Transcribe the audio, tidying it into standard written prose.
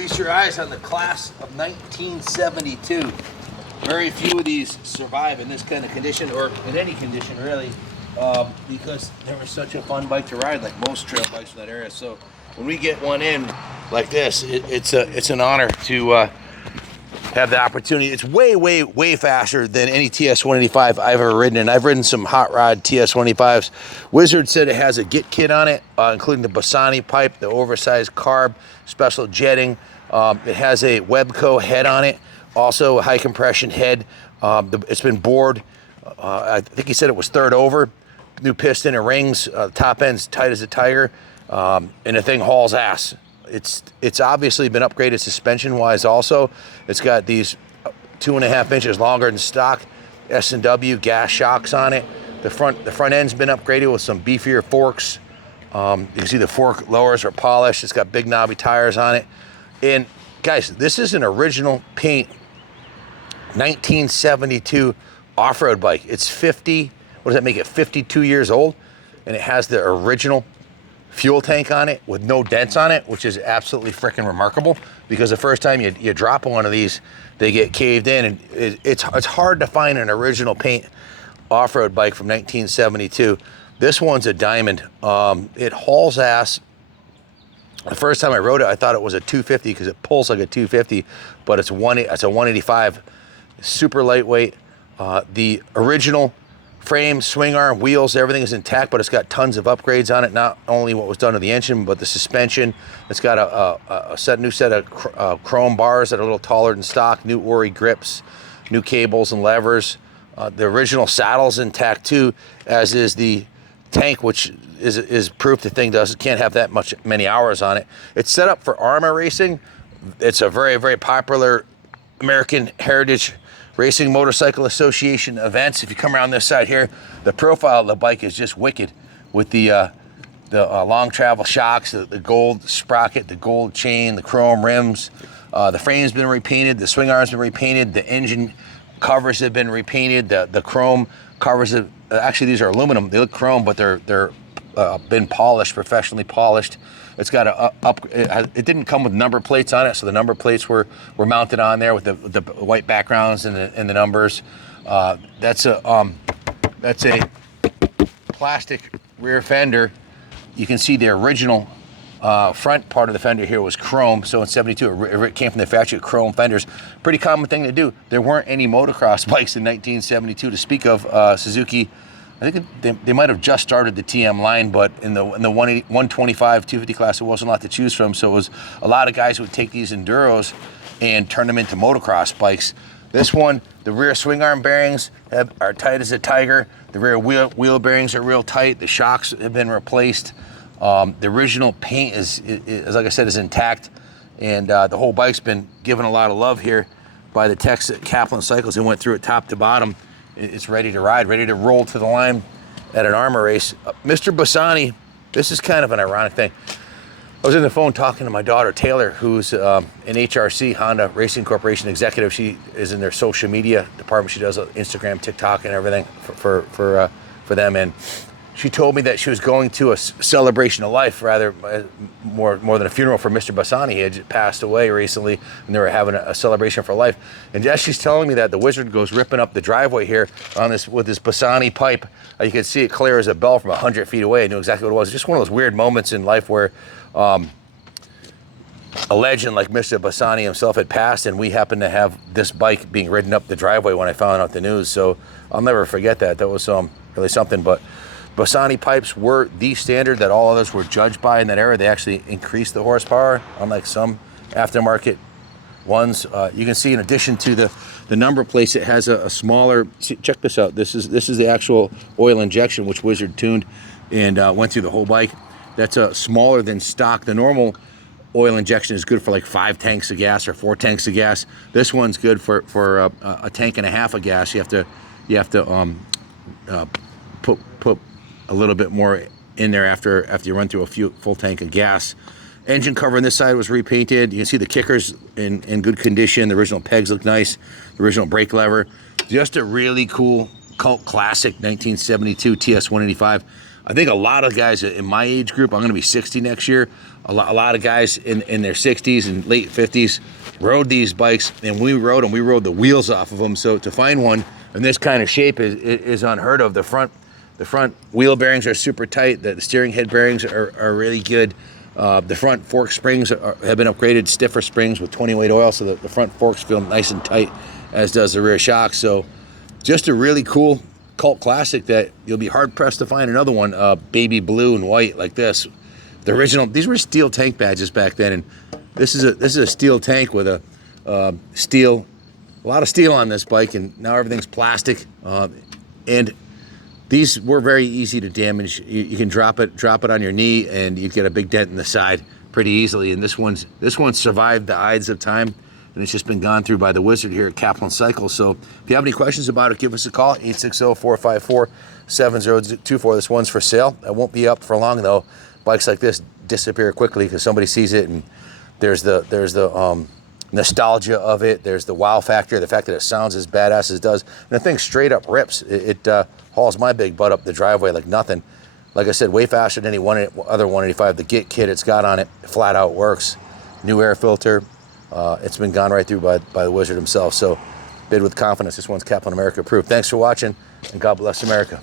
Feast your eyes on the class of 1972. Very few of these survive in this kind of condition, or in any condition really, because they were such a fun bike to ride, like most trail bikes from that era. So when we get one in like this, it's an honor to have the opportunity. It's way faster than any TS185 I've ever ridden, and I've ridden some hot rod TS185s. Wizard said it has a Git kit on it, including the Bassani pipe, the oversized carb, special jetting. It has a Webco head on it, also a high compression head. It's been bored. I think he said it was third over. New piston and rings. Top end's tight as a tiger, and the thing hauls ass. It's obviously been upgraded suspension wise. Also, it's got these 2.5 inches longer than stock S&W gas shocks on it. The front end's been upgraded with some beefier forks. You can see the fork lowers are polished. It's got big knobby tires on it. And guys, this is an original paint 1972 off-road bike. It's 50, what does that make it, 52 years old? And it has the original fuel tank on it with no dents on it, which is absolutely freaking remarkable, because the first time you drop one of these, they get caved in, and it's hard to find an original paint off-road bike from 1972. This one's a diamond. It hauls ass. The first time I rode it, I thought it was a 250 because it pulls like a 250, but it's a 185. Super lightweight. The original frame, swing arm, wheels, everything is intact, but it's got tons of upgrades on it. Not only what was done to the engine, but the suspension. It's got a new set of chrome bars that are a little taller than stock, new Ori grips, new cables and levers. The original saddle's intact too, as is the tank, which is proof the thing can't have that many hours on it. It's set up for ARMA racing. It's a very popular American Heritage Racing Motorcycle Association events. If you come around this side here, the profile of the bike is just wicked, with the long travel shocks, the gold sprocket, the gold chain, the chrome rims. The frame's been repainted, the swing arm's been repainted, the engine covers have been repainted, the chrome covers have, actually these are aluminum, they look chrome, but they're been polished, professionally polished. It's got it didn't come with number plates on it, so the number plates were mounted on there with the white backgrounds and the numbers. That's a plastic rear fender. You can see the original front part of the fender here was chrome, so in 72 it came from the factory with chrome fenders. Pretty common thing to do. There weren't any motocross bikes in 1972 to speak of. Suzuki, I think they might have just started the TM line, but in the 125, 250 class, there wasn't a lot to choose from. So it was a lot of guys who would take these Enduros and turn them into motocross bikes. This one, the rear swing arm bearings are tight as a tiger. The rear wheel bearings are real tight. The shocks have been replaced. The original paint is like I said, is intact. And the whole bike's been given a lot of love here by the techs at Kaplan Cycles. They went through it top to bottom. It's ready to ride, ready to roll to the line at an ARMA race. Mr. Basani, this is kind of an ironic thing. I was on the phone talking to my daughter, Taylor, who's an HRC, Honda Racing Corporation executive. She is in their social media department. She does Instagram, TikTok, and everything for them. And she told me that she was going to a celebration of life, rather more than a funeral, for Mr. Basani. He had passed away recently, and they were having a celebration for life. And as she's telling me that, the Wizard goes ripping up the driveway here with this Basani pipe. You could see it clear as a bell from 100 feet away. I knew exactly what it was. It's just one of those weird moments in life where a legend like Mr. Basani himself had passed, and we happened to have this bike being ridden up the driveway when I found out the news. So I'll never forget that. That was really something. But Basani pipes were the standard that all others were judged by in that era. They actually increased the horsepower, unlike some aftermarket ones. You can see, in addition to the number plates, it has a smaller, check this out. This is the actual oil injection, which Wizard tuned and went through the whole bike. That's smaller than stock. The normal oil injection is good for like 5 tanks of gas or 4 tanks of gas. This one's good for a tank and a half of gas. You have to put a little bit more in there after you run through a full tank of gas. Engine cover on this side was repainted. You can see the kickers in good condition. The original pegs look nice. The original brake lever. Just a really cool cult classic 1972 TS185. I think a lot of guys in my age group, I'm going to be 60 next year. A lot of guys in their 60s and late 50s rode these bikes, and we rode them. We rode the wheels off of them. So to find one in this kind of shape is unheard of. The front wheel bearings are super tight. The steering head bearings are really good. The front fork springs have been upgraded, stiffer springs with 20 weight oil, so the front forks feel nice and tight, as does the rear shock. So just a really cool cult classic that you'll be hard pressed to find another one, baby blue and white like this. The original, these were steel tank badges back then, and this is a steel tank with a lot of steel on this bike, and now everything's plastic. And these were very easy to damage. You can drop it on your knee, and you get a big dent in the side pretty easily. And this one survived the ides of time, and it's just been gone through by the wizard here at Kaplan Cycles. So if you have any questions about it, give us a call, 860-454-7024. This one's for sale. It won't be up for long though. Bikes like this disappear quickly because somebody sees it, and there's the nostalgia of it. There's the wow factor, the fact that it sounds as badass as it does. And the thing straight up rips. It hauls my big butt up the driveway like nothing. Like I said, way faster than any other 185. The Git kit it's got on it flat out works. New air filter. It's been gone right through by the wizard himself. So bid with confidence. This one's Kaplan America approved. Thanks for watching, and God bless America.